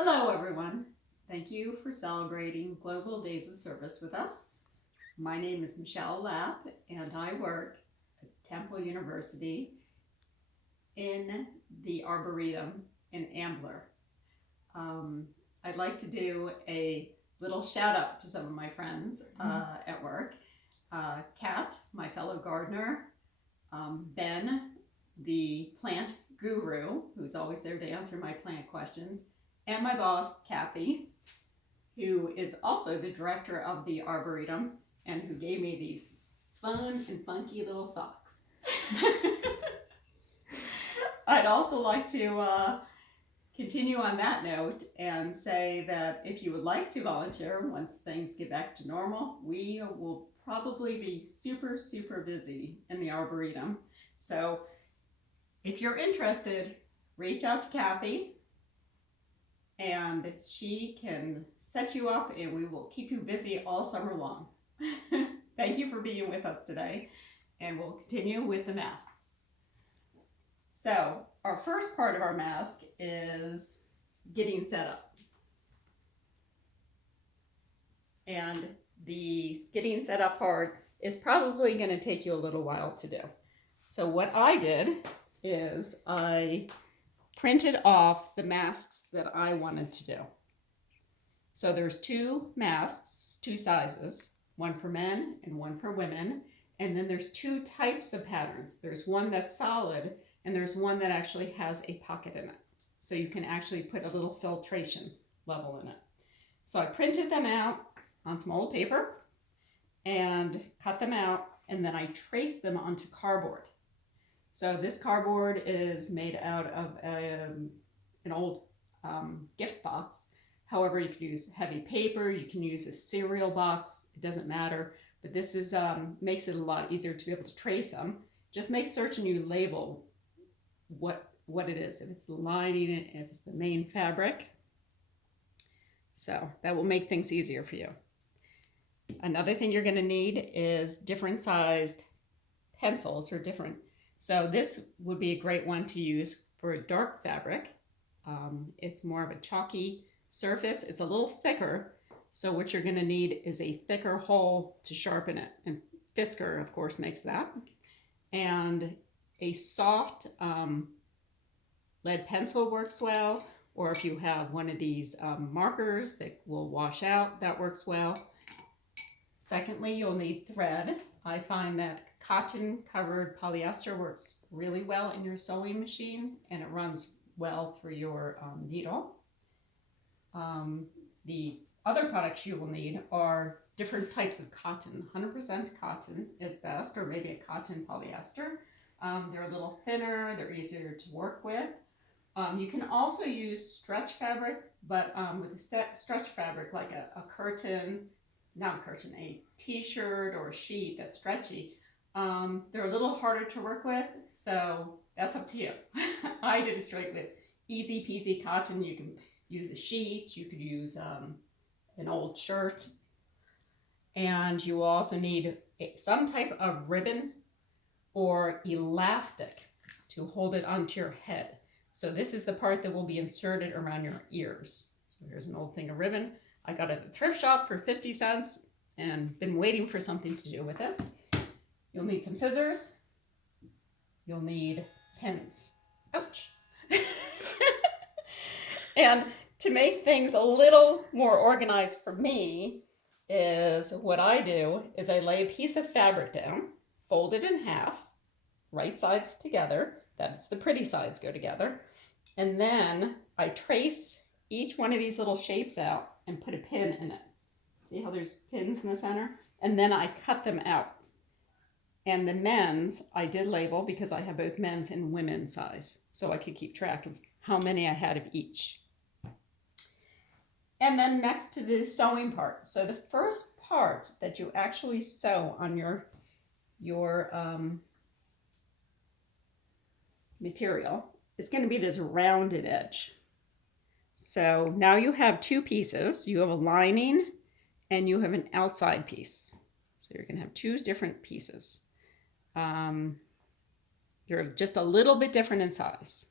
Hello everyone. Thank you for celebrating Global Days of Service with us. My name is Michelle Lapp and I work at Temple University in the Arboretum in Ambler. I'd like to do a little shout out to some of my friends at work. Kat, my fellow gardener, Ben, the plant guru, who's always there to answer my plant questions, and my boss, Kathy, who is also the director of the Arboretum and who gave me these fun and funky little socks. I'd also like to continue on that note and say that if you would like to volunteer once things get back to normal, we will probably be super busy in the Arboretum. So if you're interested, reach out to Kathy and she can set you up and we will keep you busy all summer long. Thank you for being with us today, and we'll continue with the masks. So our first part of our mask is getting set up. And the getting set up part is probably going to take you a little while to do. So what I did is I printed off the masks that I wanted to do. So there's two masks, two sizes, one for men and one for women. And then there's two types of patterns. There's one that's solid and there's one that actually has a pocket in it. So you can actually put a little filtration level in it. So I printed them out on some old paper and cut them out, and then I traced them onto cardboard. So this cardboard is made out of an old gift box. However, you can use heavy paper, you can use a cereal box, it doesn't matter. But this is makes it a lot easier to be able to trace them. Just make certain you label what it is, if it's the lining, if it's the main fabric. So that will make things easier for you. Another thing you're going to need is different sized pencils or different. So this would be a great one to use for a dark fabric. It's more of a chalky surface. It's a little thicker. So what you're going to need is a thicker hole to sharpen it. And Fisker, of course, makes that. And a soft lead pencil works well. Or if you have one of these markers that will wash out, that works well. Secondly, you'll need thread. I find that cotton-covered polyester works really well in your sewing machine, and it runs well through your needle. The other products you will need are different types of cotton. 100% cotton is best, or maybe a cotton polyester. They're a little thinner, they're easier to work with. You can also use stretch fabric, but with a stretch fabric like a curtain, not a curtain, a t-shirt or a sheet that's stretchy, they're a little harder to work with, so that's up to you. I did it straight with easy peasy cotton. You can use a sheet, you could use an old shirt, and you will also need some type of ribbon or elastic to hold it onto your head. So this is the part that will be inserted around your ears. So here's an old thing of ribbon. I got it at the thrift shop for 50 cents and been waiting for something to do with it. You'll need some scissors. You'll need pins. Ouch. And to make things a little more organized for me is what I do is I lay a piece of fabric down, fold it in half, right sides together. That's the pretty sides go together. And then I trace each one of these little shapes out and put a pin in it. See how there's pins in the center? And then I cut them out. And the men's, I did label because I have both men's and women's size. So I could keep track of how many I had of each. And then next to the sewing part. So the first part that you actually sew on your material is going to be this rounded edge. So now you have two pieces. You have a lining and you have an outside piece. So you're going to have two different pieces. They're just a little bit different in size.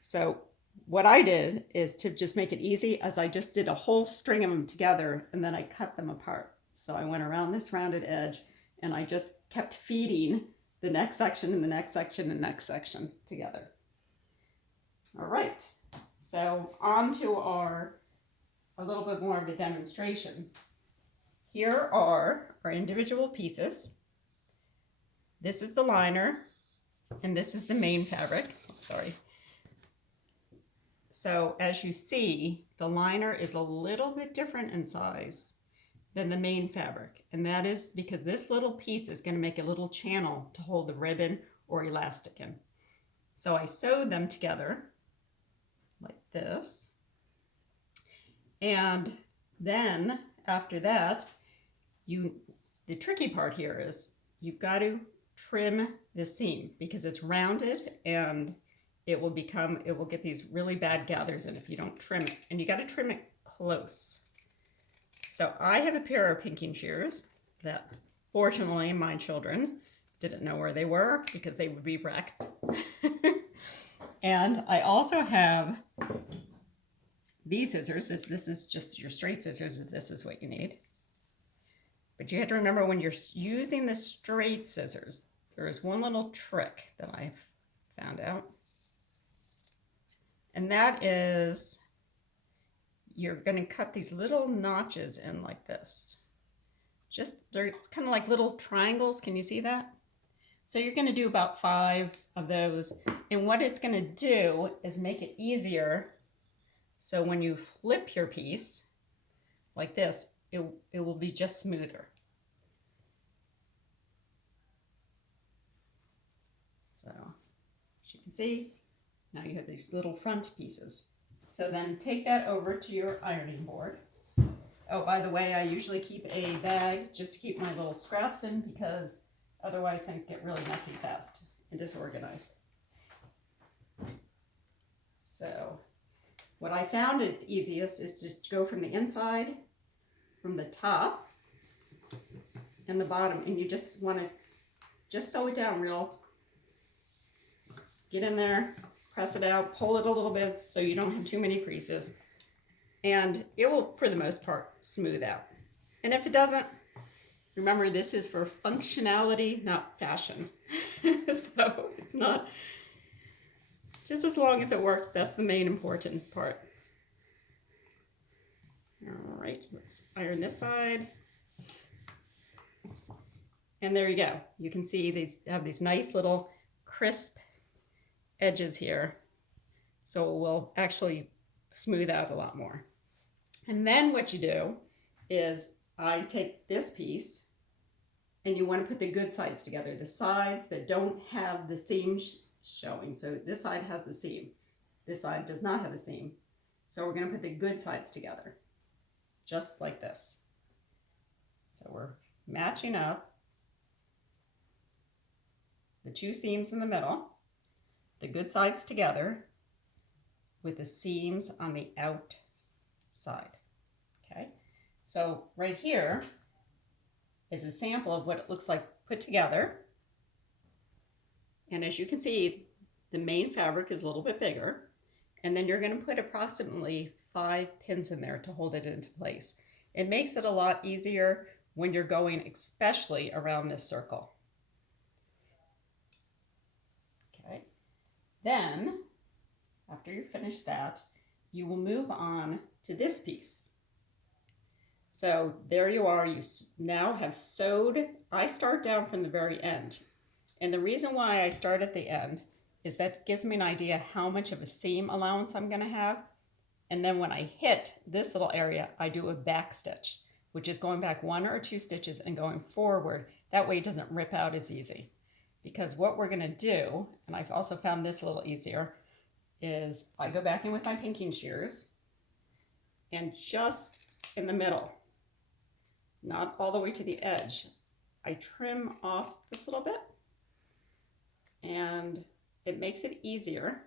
So what I did is to just make it easy, as I just did a whole string of them together and then I cut them apart. So I went around this rounded edge and I just kept feeding the next section and the next section and the next section together. All right, so on to a little bit more of a demonstration. Here are our individual pieces. This is the liner and this is the main fabric. Sorry. So as you see, the liner is a little bit different in size than the main fabric. And that is because this little piece is going to make a little channel to hold the ribbon or elastic in. So I sewed them together like this. And then after that, the tricky part here is you've got to trim the seam because it's rounded and it will get these really bad gathers in if you don't trim it. And you got to trim it close. So I have a pair of pinking shears that fortunately my children didn't know where they were because they would be wrecked. And I also have these scissors, if this is just your straight scissors, if this is what you need. But you have to remember when you're using the straight scissors, there is one little trick that I've found out. And that is you're going to cut these little notches in like this. They're kind of like little triangles. Can you see that? So you're going to do about 5 of those. And what it's going to do is make it easier. So when you flip your piece like this, it will be just smoother. So as you can see, now you have these little front pieces. So then take that over to your ironing board. Oh, by the way, I usually keep a bag just to keep my little scraps in because otherwise things get really messy fast and disorganized. So what I found it's easiest is just go from the inside, from the top and the bottom, and you just want to just sew it down real. Get in there, press it out, pull it a little bit so you don't have too many creases, and it will, for the most part, smooth out. And if it doesn't, remember this is for functionality, not fashion. So it's not, just as long as it works, that's the main important part. All right, let's iron this side. And there you go. You can see these have these nice little crisp edges here. So it will actually smooth out a lot more. And then what you do is I take this piece and you want to put the good sides together, the sides that don't have the seam showing. So this side has the seam. This side does not have the seam. So we're going to put the good sides together, just like this. So we're matching up the 2 seams in the middle, the good sides together with the seams on the outside. Okay, so right here is a sample of what it looks like put together. And as you can see, the main fabric is a little bit bigger. And then you're going to put approximately 5 pins in there to hold it into place. It makes it a lot easier when you're going especially around this circle. Okay. Then, after you finish that, you will move on to this piece. So there you are, you now have sewed. I start down from the very end. And the reason why I start at the end is that gives me an idea how much of a seam allowance I'm going to have. And then when I hit this little area, I do a back stitch, which is going back 1 or 2 stitches and going forward. That way it doesn't rip out as easy. Because what we're going to do, and I've also found this a little easier, is I go back in with my pinking shears and just in the middle, not all the way to the edge, I trim off this little bit, and it makes it easier.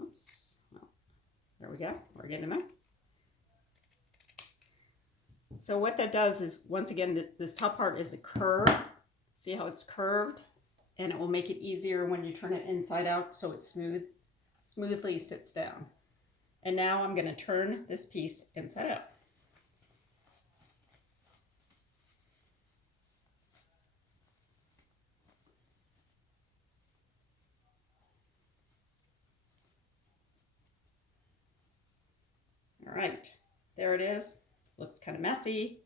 Oops, well, there we go, we're getting there. So what that does is, once again, this top part is a curve. See how it's curved? And it will make it easier when you turn it inside out so it's smooth. smoothly sits down. And now I'm going to turn this piece inside out. All right, there it is. It looks kind of messy,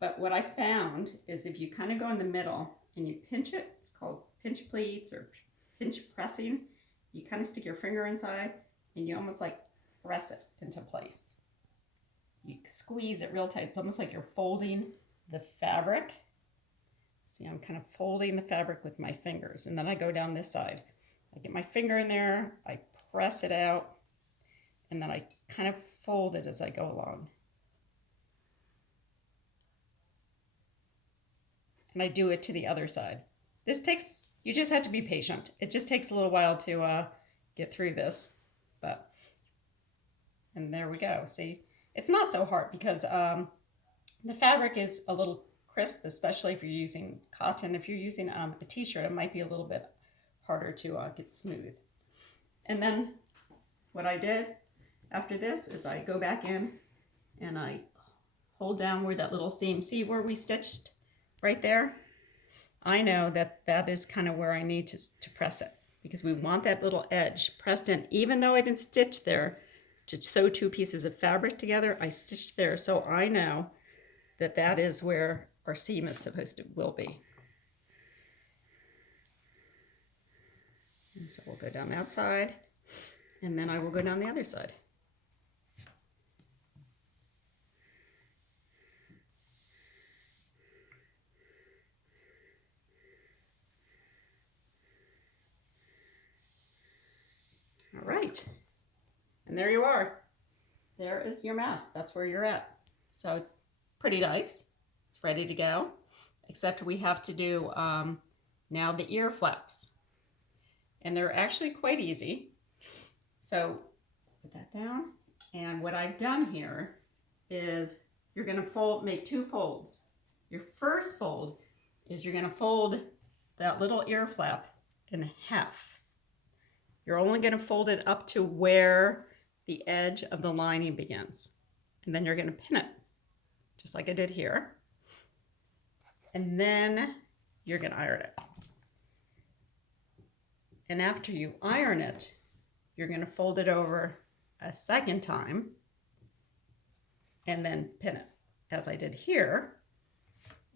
but what I found is if you kind of go in the middle and you pinch it, it's called pinch pleats or pinch pressing, you kind of stick your finger inside and you almost like press it into place. You squeeze it real tight. It's almost like you're folding the fabric. See, I'm kind of folding the fabric with my fingers, and then I go down this side. I get my finger in there, I press it out, and then I kind of fold it as I go along. And I do it to the other side. You just have to be patient. It just takes a little while to get through this, and there we go. See, it's not so hard because the fabric is a little crisp, especially if you're using cotton. If you're using a t-shirt, it might be a little bit harder to get smooth. And then what I did after this is I go back in and I hold down where that little seam, see where we stitched right there? I know that that is kind of where I need to press it, because we want that little edge pressed in. Even though I didn't stitch there to sew two pieces of fabric together, I stitched there, so I know that that is where our seam is will be. And so we'll go down that side, and then I will go down the other side. All right, and there you are. There is your mask. That's where you're at. So it's pretty nice. It's ready to go, except we have to do now the ear flaps. And they're actually quite easy. So put that down. And what I've done here is you're going to make two folds. Your first fold is you're going to fold that little ear flap in half. You're only going to fold it up to where the edge of the lining begins. And then you're going to pin it, just like I did here. And then you're going to iron it. And after you iron it, you're going to fold it over a second time and then pin it, as I did here.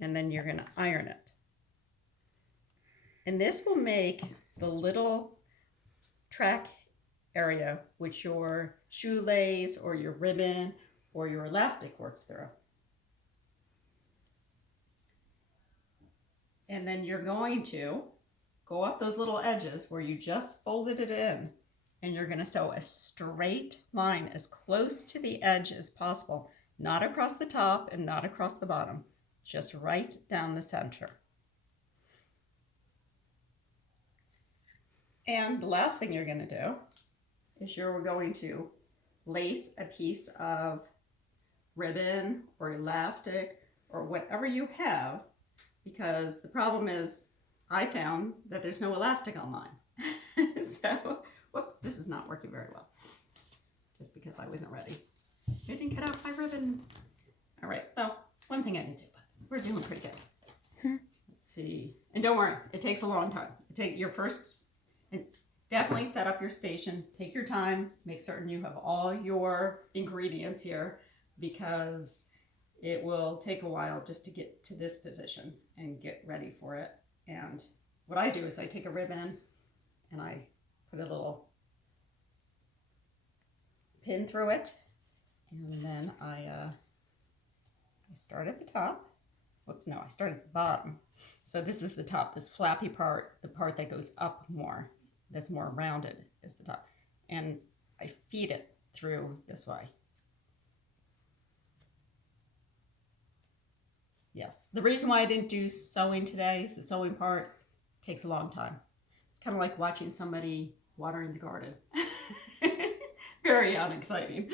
And then you're going to iron it. And this will make the little track area which your shoelace or your ribbon or your elastic works through. And then you're going to go up those little edges where you just folded it in, and you're going to sew a straight line as close to the edge as possible, not across the top and not across the bottom, just right down the center. And the last thing you're going to do is you're going to lace a piece of ribbon or elastic or whatever you have, because the problem is I found that there's no elastic on mine. So, whoops, this is not working very well. Just because I wasn't ready. I didn't cut out my ribbon. All right, well, one thing I need to do, but we're doing pretty good. Let's see. And don't worry, it takes a long time. Take your first, and definitely set up your station. Take your time. Make certain you have all your ingredients here, because it will take a while just to get to this position and get ready for it. And what I do is I take a ribbon and I put a little pin through it, and then I start at the top. Whoops, no, I start at the bottom. So this is the top, this flappy part, the part that goes up more, that's more rounded is the top. And I feed it through this way. Yes, the reason why I didn't do sewing today is the sewing part takes a long time. It's kind of like watching somebody watering the garden. Very unexciting.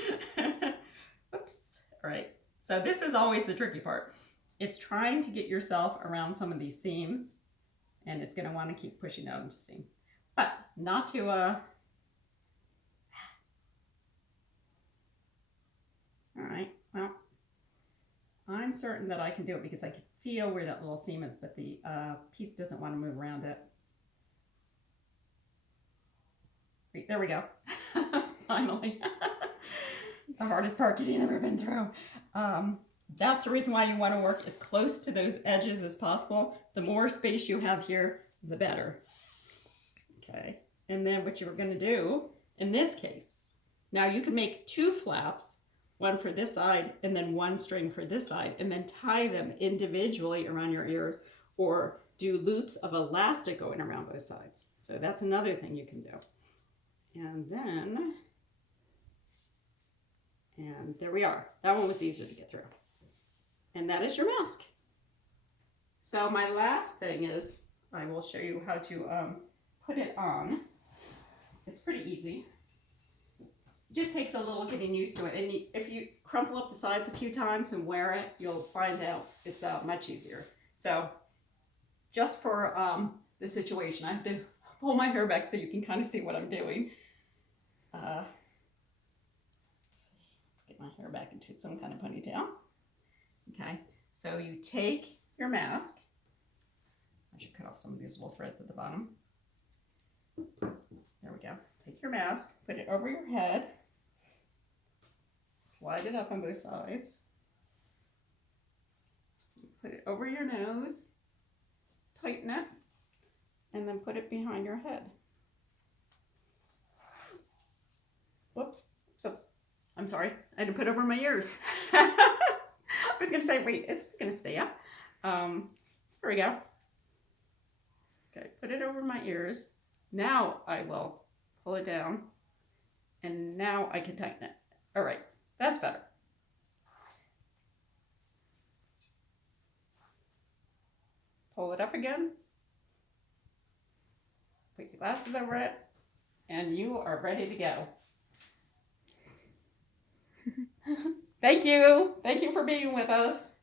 Oops. All right. So this is always the tricky part. It's trying to get yourself around some of these seams, and it's going to want to keep pushing out into seam. But not to I'm certain that I can do it because I can feel where that little seam is, but the piece doesn't want to move around it. Wait, there we go. Finally. The hardest part, getting the ribbon through. That's the reason why you want to work as close to those edges as possible. The more space you have here, the better. Okay, and then what you're going to do in this case, now you can make 2 flaps, one for this side and then 1 string for this side, and then tie them individually around your ears, or do loops of elastic going around both sides. So that's another thing you can do. And then, and there we are. That one was easier to get through. And that is your mask. So my last thing is, I will show you how to put it on. It's pretty easy. It just takes a little getting used to it. And if you crumple up the sides a few times and wear it, you'll find out it's much easier. So just for the situation, I have to pull my hair back so you can kind of see what I'm doing. Let's get my hair back into some kind of ponytail. Okay, so you take your mask. I should cut off some of these little threads at the bottom. There we go. Take your mask, put it over your head, slide it up on both sides, put it over your nose, tighten it, and then put it behind your head. Whoops. So, I'm sorry. I had to put it over my ears. I was going to say, wait, it's going to stay up. Here we go. Okay, put it over my ears. Now I will pull it down, and now I can tighten it. All right, that's better. Pull it up again. Put your glasses over it, and you are ready to go. Thank you. Thank you for being with us.